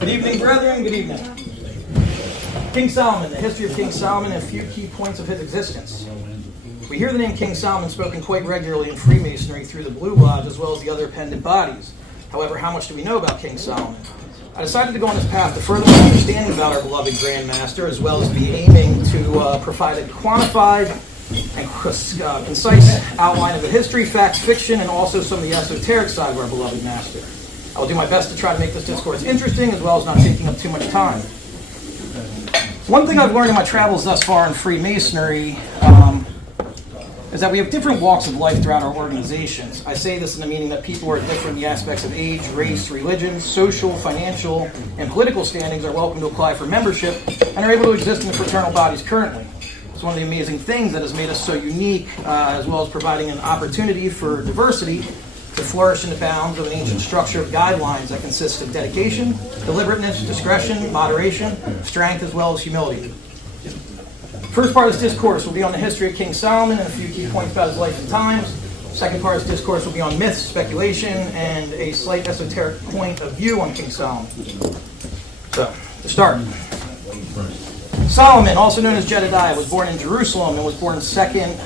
Good evening, brethren. Good evening. King Solomon, the history of King Solomon, and a few key points of his existence. We hear the name King Solomon spoken quite regularly in Freemasonry through the Blue Lodge as well as the other appendant bodies. However, how much do we know about King Solomon? I decided to go on this path to further my understanding about our beloved Grand Master, as well as be aiming to provide a quantified and concise outline of the history, fact, fiction, and also some of the esoteric side of our beloved Master. I will do my best to try to make this discourse interesting, as well as not taking up too much time. One thing I've learned in my travels thus far in Freemasonry is that we have different walks of life throughout our organizations. I say this in the meaning that people are different in the aspects of age, race, religion, social, financial, and political standings are welcome to apply for membership and are able to exist in the fraternal bodies currently. It's one of the amazing things that has made us so unique, as well as providing an opportunity for diversity to flourish in the bounds of an ancient structure of guidelines that consists of dedication, deliberateness, discretion, moderation, strength, as well as humility. First part of this discourse will be on the history of King Solomon and a few key points about his life and times. Second part of this discourse will be on myths, speculation, and a slight esoteric point of view on King Solomon. So, to start. Solomon, also known as Jedediah, was born in Jerusalem and was born second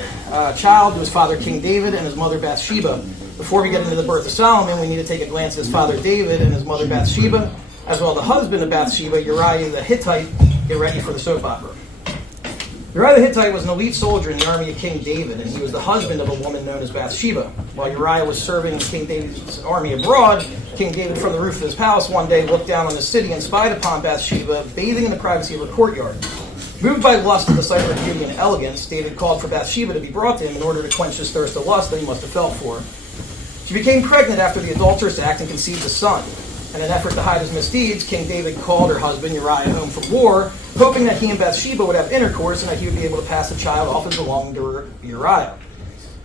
child to his father King David and his mother Bathsheba. Before we get into the birth of Solomon, we need to take a glance at his father David and his mother Bathsheba, as well as the husband of Bathsheba, Uriah the Hittite. Get ready for the soap opera. Uriah the Hittite was an elite soldier in the army of King David, and he was the husband of a woman known as Bathsheba. While Uriah was serving in King David's army abroad, King David from the roof of his palace one day looked down on the city and spied upon Bathsheba bathing in the privacy of her courtyard. Moved by lust at the sight of her beauty and elegance, David called for Bathsheba to be brought to him in order to quench his thirst of lust that he must have felt for her. She became pregnant after the adulterous act and conceived a son. In an effort to hide his misdeeds, King David called her husband Uriah home from war, hoping that he and Bathsheba would have intercourse and that he would be able to pass the child off as belonging to Uriah.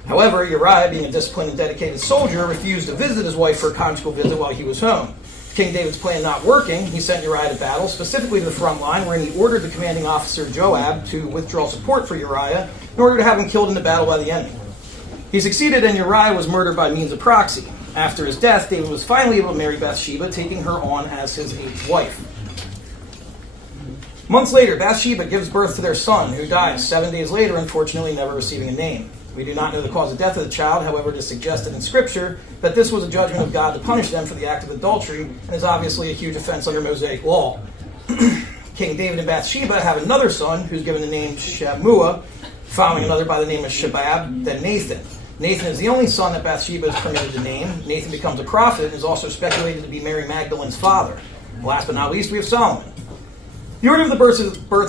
However, Uriah, being a disciplined and dedicated soldier, refused to visit his wife for a conjugal visit while he was home. King David's plan not working, he sent Uriah to battle, specifically to the front line, wherein he ordered the commanding officer Joab to withdraw support for Uriah in order to have him killed in the battle by the enemy. He succeeded, and Uriah was murdered by means of proxy. After his death, David was finally able to marry Bathsheba, taking her on as his eighth wife. Months later, Bathsheba gives birth to their son, who died 7 days later, unfortunately never receiving a name. We do not know the cause of death of the child, however, it is suggested in Scripture that this was a judgment of God to punish them for the act of adultery, and is obviously a huge offense under Mosaic law. King David and Bathsheba have another son, who's given the name Shammua, following another by the name of Shabab, then Nathan. Nathan is the only son that Bathsheba is permitted to name. Nathan becomes a prophet and is also speculated to be Mary Magdalene's father. Last but not least, we have Solomon. The order of the births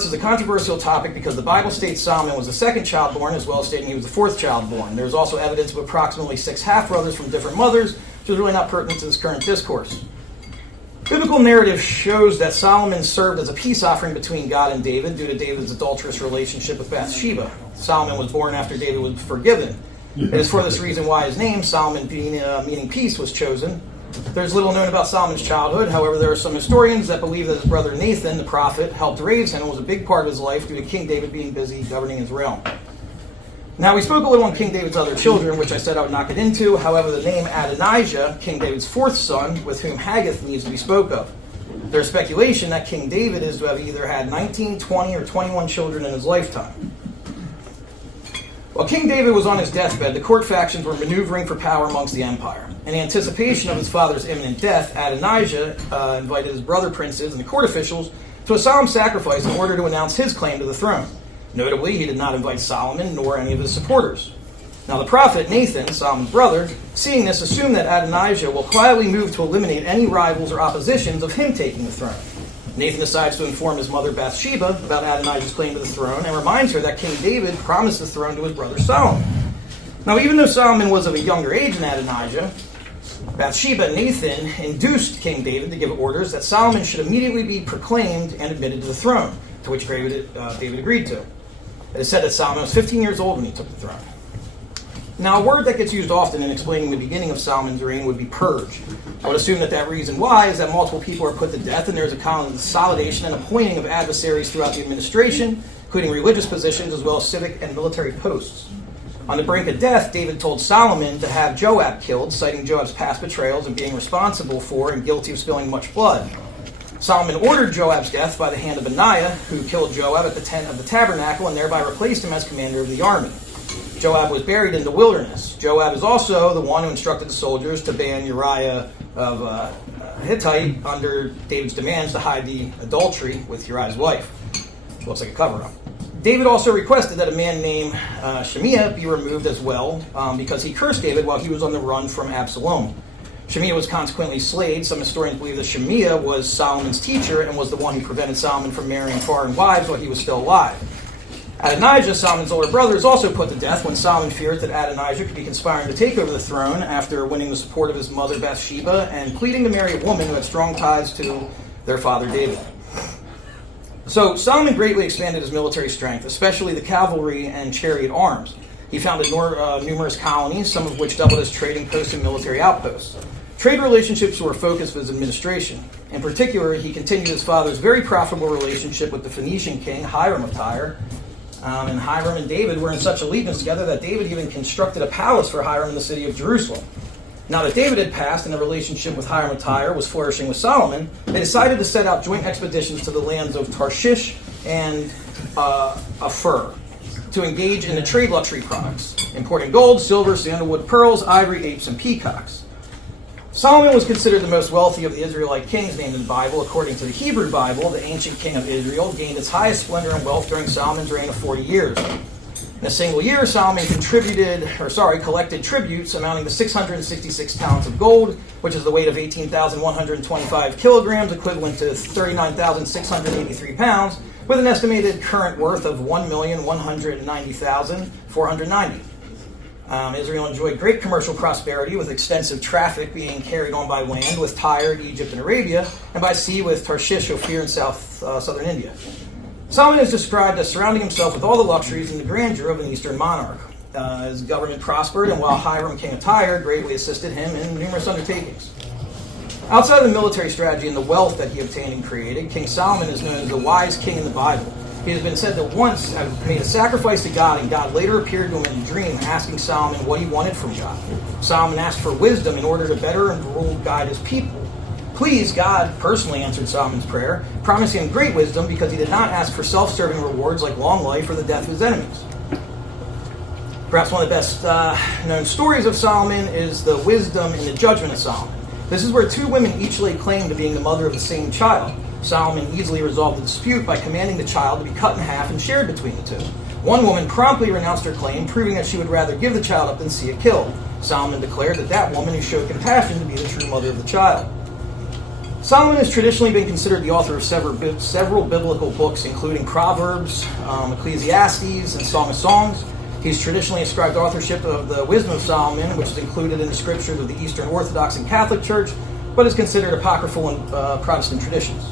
is a controversial topic because the Bible states Solomon was the second child born, as well as stating he was the fourth child born. There is also evidence of approximately 6 half-brothers from different mothers, which is really not pertinent to this current discourse. Biblical narrative shows that Solomon served as a peace offering between God and David due to David's adulterous relationship with Bathsheba. Solomon was born after David was forgiven. It is for this reason why his name, Solomon meaning peace, was chosen. There's little known about Solomon's childhood. However, there are some historians that believe that his brother Nathan, the prophet, helped raise him and was a big part of his life due to King David being busy governing his realm. Now, we spoke a little on King David's other children, which I said I would not get into. However, the name Adonijah, King David's fourth son, with whom Haggith needs to be spoke of. There's speculation that King David is to have either had 19, 20, or 21 children in his lifetime. While King David was on his deathbed, the court factions were maneuvering for power amongst the empire. In anticipation of his father's imminent death, Adonijah invited his brother princes and the court officials to a solemn sacrifice in order to announce his claim to the throne. Notably, he did not invite Solomon nor any of his supporters. Now the prophet Nathan, Solomon's brother, seeing this, assumed that Adonijah will quietly move to eliminate any rivals or oppositions of him taking the throne. Nathan decides to inform his mother Bathsheba about Adonijah's claim to the throne and reminds her that King David promised the throne to his brother Solomon. Now, even though Solomon was of a younger age than Adonijah, Bathsheba and Nathan induced King David to give orders that Solomon should immediately be proclaimed and admitted to the throne, to which David agreed to. It is said that Solomon was 15 years old when he took the throne. Now, a word that gets used often in explaining the beginning of Solomon's reign would be purge. I would assume that reason why is that multiple people are put to death and there's a consolidation and appointing of adversaries throughout the administration, including religious positions as well as civic and military posts. On the brink of death, David told Solomon to have Joab killed, citing Joab's past betrayals and being responsible for and guilty of spilling much blood. Solomon ordered Joab's death by the hand of Benaiah, who killed Joab at the tent of the tabernacle and thereby replaced him as commander of the army. Joab was buried in the wilderness. Joab is also the one who instructed the soldiers to ban Uriah of Hittite under David's demands to hide the adultery with Uriah's wife. Looks like a cover-up. David also requested that a man named Shimea be removed as well because he cursed David while he was on the run from Absalom. Shimea was consequently slayed. Some historians believe that Shimea was Solomon's teacher and was the one who prevented Solomon from marrying foreign wives while he was still alive. Adonijah, Solomon's older brother, is also put to death when Solomon feared that Adonijah could be conspiring to take over the throne after winning the support of his mother Bathsheba and pleading to marry a woman who had strong ties to their father David. So Solomon greatly expanded his military strength, especially the cavalry and chariot arms. He founded numerous colonies, some of which doubled as trading posts and military outposts. Trade relationships were a focus of his administration. In particular, he continued his father's very profitable relationship with the Phoenician king, Hiram of Tyre. And Hiram and David were in such allegiance together that David even constructed a palace for Hiram in the city of Jerusalem. Now that David had passed and the relationship with Hiram of Tyre was flourishing with Solomon, they decided to set out joint expeditions to the lands of Tarshish and Afur to engage in the trade luxury products, importing gold, silver, sandalwood, pearls, ivory, apes, and peacocks. Solomon was considered the most wealthy of the Israelite kings named in the Bible. According to the Hebrew Bible, the ancient king of Israel gained its highest splendor and wealth during Solomon's reign of 40 years. In a single year, Solomon collected tributes amounting to 666 talents of gold, which is the weight of 18,125 kilograms, equivalent to 39,683 pounds, with an estimated current worth of 1,190,490. Israel enjoyed great commercial prosperity, with extensive traffic being carried on by land with Tyre, Egypt, and Arabia, and by sea with Tarshish, Ophir, and southern India. Solomon is described as surrounding himself with all the luxuries and the grandeur of an Eastern monarch. His government prospered, and while Hiram, king of Tyre, greatly assisted him in numerous undertakings. Outside of the military strategy and the wealth that he obtained and created, King Solomon is known as the wise king in the Bible. He has been said to once have made a sacrifice to God, and God later appeared to him in a dream, asking Solomon what he wanted from God. Solomon asked for wisdom in order to better and rule guide his people. Please, God personally answered Solomon's prayer, promising him great wisdom because he did not ask for self-serving rewards like long life or the death of his enemies. Perhaps one of the best known stories of Solomon is the wisdom and the judgment of Solomon. This is where two women each lay claim to being the mother of the same child. Solomon easily resolved the dispute by commanding the child to be cut in half and shared between the two. One woman promptly renounced her claim, proving that she would rather give the child up than see it killed. Solomon declared that woman who showed compassion to be the true mother of the child. Solomon has traditionally been considered the author of several biblical books, including Proverbs, Ecclesiastes, and Song of Songs. He's traditionally ascribed authorship of the Wisdom of Solomon, which is included in the scriptures of the Eastern Orthodox and Catholic Church, but is considered apocryphal in Protestant traditions.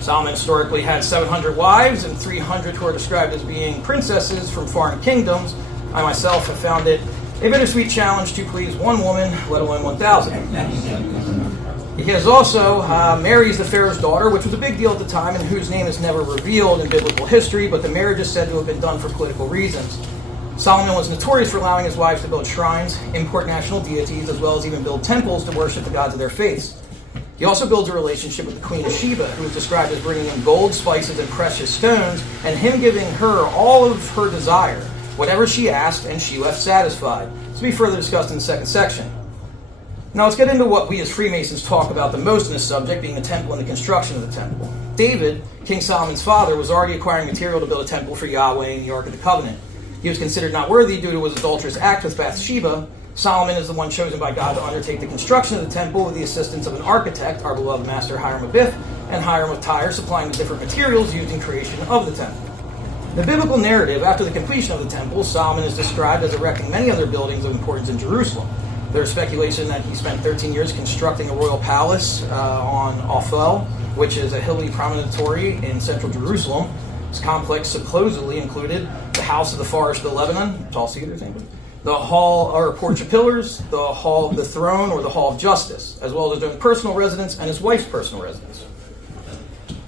Solomon historically had 700 wives and 300 who are described as being princesses from foreign kingdoms. I myself have found it a bittersweet challenge to please one woman, let alone 1,000. He has also marries the Pharaoh's daughter, which was a big deal at the time and whose name is never revealed in biblical history, but the marriage is said to have been done for political reasons. Solomon was notorious for allowing his wives to build shrines, import national deities, as well as even build temples to worship the gods of their faiths. He also builds a relationship with the Queen of Sheba, who is described as bringing in gold, spices, and precious stones, and him giving her all of her desire, whatever she asked, and she left satisfied. This will be further discussed in the second section. Now let's get into what we as Freemasons talk about the most in this subject, being the temple and the construction of the temple. David, King Solomon's father, was already acquiring material to build a temple for Yahweh and the Ark of the Covenant. He was considered not worthy due to his adulterous act with Bathsheba. Solomon is the one chosen by God to undertake the construction of the temple with the assistance of an architect, our beloved master Hiram of Bith, and Hiram of Tyre, supplying the different materials used in creation of the temple. In the biblical narrative, after the completion of the temple, Solomon is described as erecting many other buildings of importance in Jerusalem. There is speculation that he spent 13 years constructing a royal palace on Ophel, which is a hilly promontory in central Jerusalem. This complex supposedly included the house of the forest of Lebanon, tall cedars, the hall or porch of pillars, the hall of the throne or the hall of justice, as well as his own personal residence and his wife's personal residence.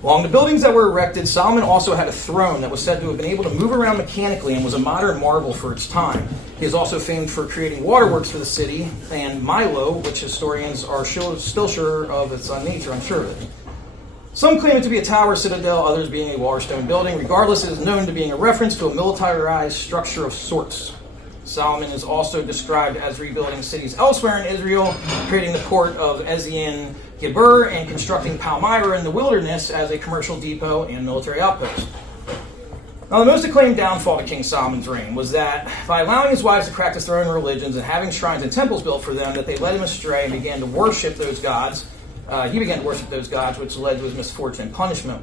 Along the buildings that were erected, Solomon also had a throne that was said to have been able to move around mechanically and was a modern marvel for its time. He is also famed for creating waterworks for the city, and Milo, which historians are still sure of its nature, I'm sure of it. Some claim it to be a tower citadel, others being a wall or stone building. Regardless, it is known to being a reference to a militarized structure of sorts. Solomon is also described as rebuilding cities elsewhere in Israel, creating the port of Ezion Geber and constructing Palmyra in the wilderness as a commercial depot and military outpost. Now, the most acclaimed downfall to King Solomon's reign was that by allowing his wives to practice their own religions and having shrines and temples built for them, that they led him astray and began to worship those gods. He began to worship those gods, which led to his misfortune and punishment.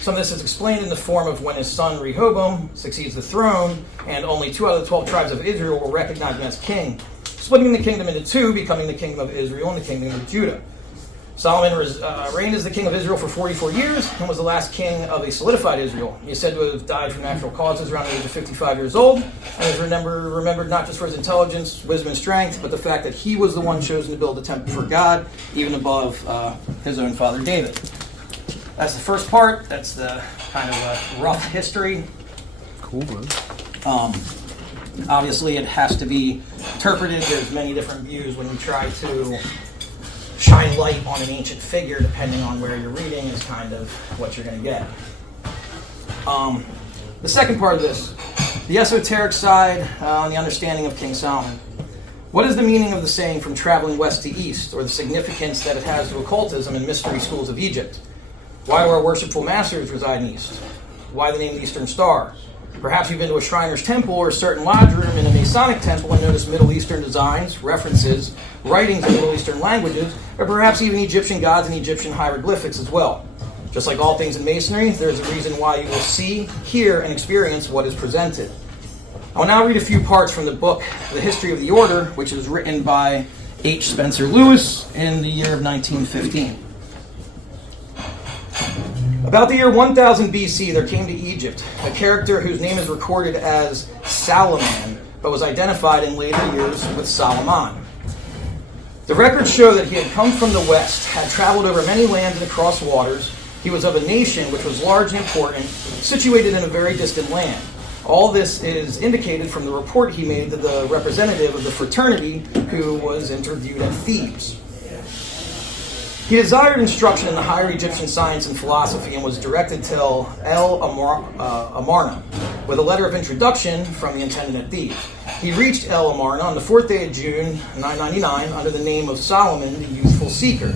Some of this is explained in the form of when his son Rehoboam succeeds the throne, and only 2 out of the 12 tribes of Israel will recognize him as king, splitting the kingdom into 2, becoming the kingdom of Israel and the kingdom of Judah. Solomon reigned as the king of Israel for 44 years and was the last king of a solidified Israel. He is said to have died from natural causes around the age of 55 years old, and is remembered not just for his intelligence, wisdom, and strength, but the fact that he was the one chosen to build a temple for God, even above his own father David. That's the first part. That's the kind of rough history. Cool, man. Obviously, it has to be interpreted. There's many different views when you try to shine light on an ancient figure, depending on where you're reading, is kind of what you're going to get. The second part of this, the esoteric side on the understanding of King Solomon. What is the meaning of the saying from traveling west to east, or the significance that it has to occultism and mystery schools of Egypt? Why do our worshipful masters reside in east? Why the name the Eastern Star? Perhaps you've been to a Shriner's temple or a certain lodge room in a Masonic temple and noticed Middle Eastern designs, references, writings in Middle Eastern languages, or perhaps even Egyptian gods and Egyptian hieroglyphics as well. Just like all things in Masonry, there's a reason why you will see, hear, and experience what is presented. I will now read a few parts from the book, The History of the Order, which was written by H. Spencer Lewis in the year of 1915. About the year 1000 BC, there came to Egypt a character whose name is recorded as Salomon, but was identified in later years with Solomon. The records show that he had come from the west, had traveled over many lands and across waters. He was of a nation which was large and important, situated in a very distant land. All this is indicated from the report he made to the representative of the fraternity who was interviewed at Thebes. He desired instruction in the higher Egyptian science and philosophy and was directed to El Amarna with a letter of introduction from the intendant at Thebes. He reached El Amarna on the 4th day of June, 999, under the name of Solomon, the youthful seeker.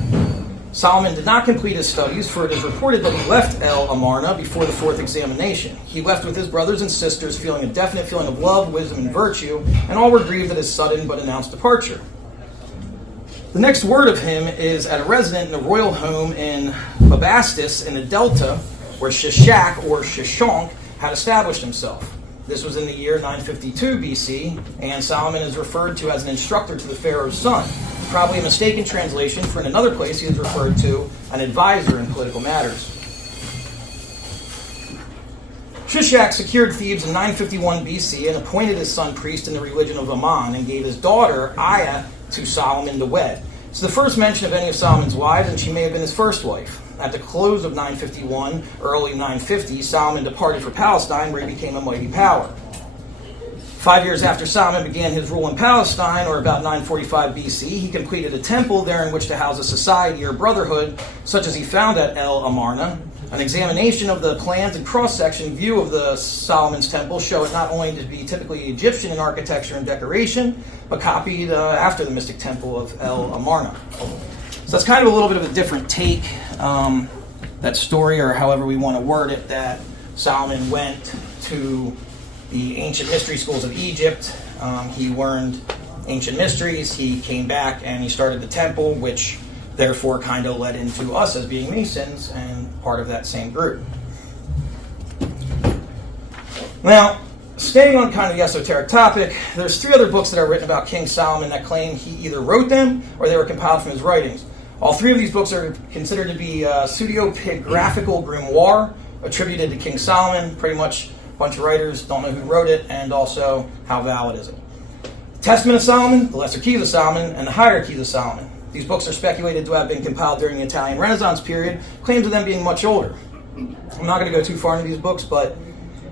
Solomon did not complete his studies, for it is reported that he left El Amarna before the 4th examination. He left with his brothers and sisters, feeling a definite feeling of love, wisdom, and virtue, and all were grieved at his sudden but announced departure. The next word of him is at a resident in a royal home in Bubastis in the Delta, where Shishak or Shishonk had established himself. This was in the year 952 BC, and Solomon is referred to as an instructor to the Pharaoh's son. Probably a mistaken translation, for in another place he is referred to an advisor in political matters. Shishak secured Thebes in 951 BC and appointed his son priest in the religion of Ammon and gave his daughter Aya to Solomon to wed. It's the first mention of any of Solomon's wives, and she may have been his first wife. At the close of 951, early 950, Solomon departed for Palestine, where he became a mighty power. 5 years after Solomon began his rule in Palestine, or about 945 BC, he completed a temple there in which to house a society or brotherhood, such as he found at El Amarna. An examination of the plans and cross-section view of the Solomon's temple show it not only to be typically Egyptian in architecture and decoration, but copied after the mystic temple of El Amarna. So that's kind of a little bit of a different take, that story, or however we want to word it, that Solomon went to the ancient mystery schools of Egypt. He learned ancient mysteries. He came back and he started the temple, which therefore kind of led into us as being Masons and part of that same group. Now, staying on kind of the esoteric topic, there's 3 other books that are written about King Solomon that claim he either wrote them or they were compiled from his writings. All 3 of these books are considered to be pseudepigraphical grimoire attributed to King Solomon. Pretty much a bunch of writers don't know who wrote it, and also how valid is it. The Testament of Solomon, the Lesser Keys of Solomon, and the Higher Keys of Solomon. These books are speculated to have been compiled during the Italian Renaissance period, claims of them being much older. I'm not going to go too far into these books, but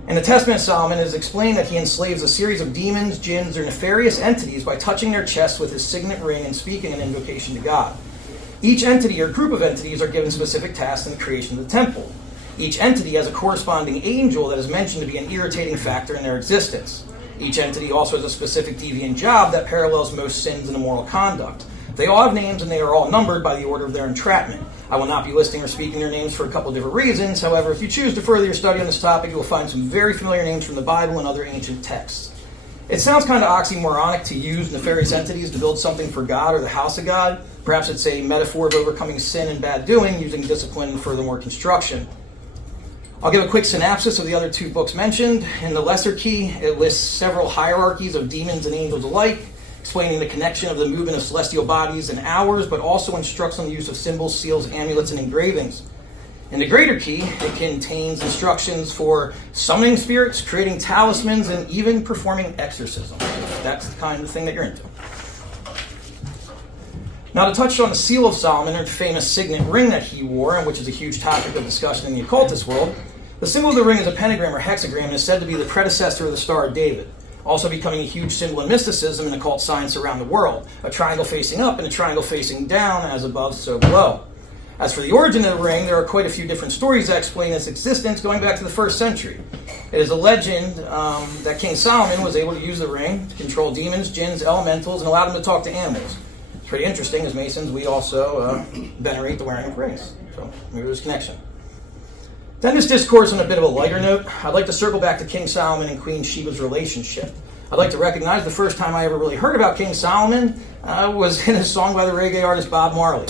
in the Testament of Solomon, it is explained that he enslaves a series of demons, jinns, or nefarious entities by touching their chests with his signet ring and speaking an invocation to God. Each entity or group of entities are given specific tasks in the creation of the temple. Each entity has a corresponding angel that is mentioned to be an irritating factor in their existence. Each entity also has a specific deviant job that parallels most sins and immoral conduct. They all have names and they are all numbered by the order of their entrapment. I will not be listing or speaking their names for a couple of different reasons. However, if you choose to further your study on this topic, you will find some very familiar names from the Bible and other ancient texts. It sounds kind of oxymoronic to use nefarious entities to build something for God or the house of God. Perhaps it's a metaphor of overcoming sin and bad doing using discipline and furthermore construction. I'll give a quick synopsis of the other two books mentioned. In the Lesser Key, it lists several hierarchies of demons and angels alike, explaining the connection of the movement of celestial bodies and hours, but also instructs on the use of symbols, seals, amulets, and engravings. In the Greater Key, it contains instructions for summoning spirits, creating talismans, and even performing exorcism. That's the kind of thing that you're into. Now, to touch on the Seal of Solomon, or the famous signet ring that he wore, and which is a huge topic of discussion in the occultist world, the symbol of the ring is a pentagram or hexagram and is said to be the predecessor of the Star of David, also becoming a huge symbol in mysticism and occult science around the world, a triangle facing up and a triangle facing down, as above, so below. As for the origin of the ring, there are quite a few different stories that explain its existence going back to the 1st century. It is a legend that King Solomon was able to use the ring to control demons, jinns, elementals, and allow them to talk to animals. It's pretty interesting. As Masons, we also venerate the wearing of rings. So maybe there's a connection. Then this discourse on a bit of a lighter note, I'd like to circle back to King Solomon and Queen Sheba's relationship. I'd like to recognize the first time I ever really heard about King Solomon was in a song by the reggae artist Bob Marley.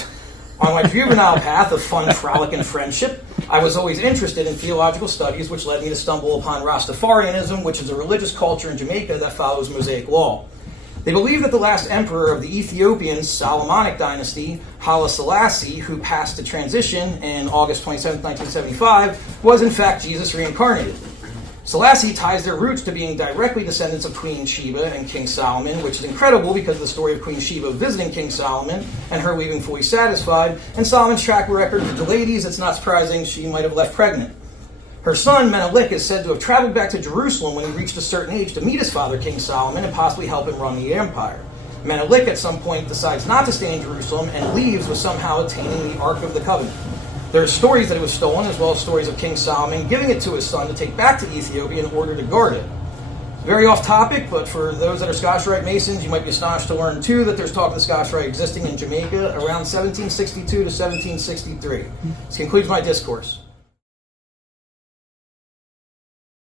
On my juvenile path of fun, frolic, and friendship, I was always interested in theological studies, which led me to stumble upon Rastafarianism, which is a religious culture in Jamaica that follows Mosaic law. They believe that the last emperor of the Ethiopian Solomonic dynasty, Haile Selassie, who passed to transition in August 27, 1975, was in fact Jesus reincarnated. Selassie ties their roots to being directly descendants of Queen Sheba and King Solomon, which is incredible because of the story of Queen Sheba visiting King Solomon and her leaving fully satisfied, and Solomon's track record with the ladies, it's not surprising she might have left pregnant. Her son, Menelik, is said to have traveled back to Jerusalem when he reached a certain age to meet his father, King Solomon, and possibly help him run the empire. Menelik, at some point, decides not to stay in Jerusalem and leaves with somehow attaining the Ark of the Covenant. There are stories that it was stolen, as well as stories of King Solomon giving it to his son to take back to Ethiopia in order to guard it. Very off topic, but for those that are Scotch Rite Masons, you might be astonished to learn, too, that there's talk of the Scotch Rite existing in Jamaica around 1762 to 1763. This concludes my discourse.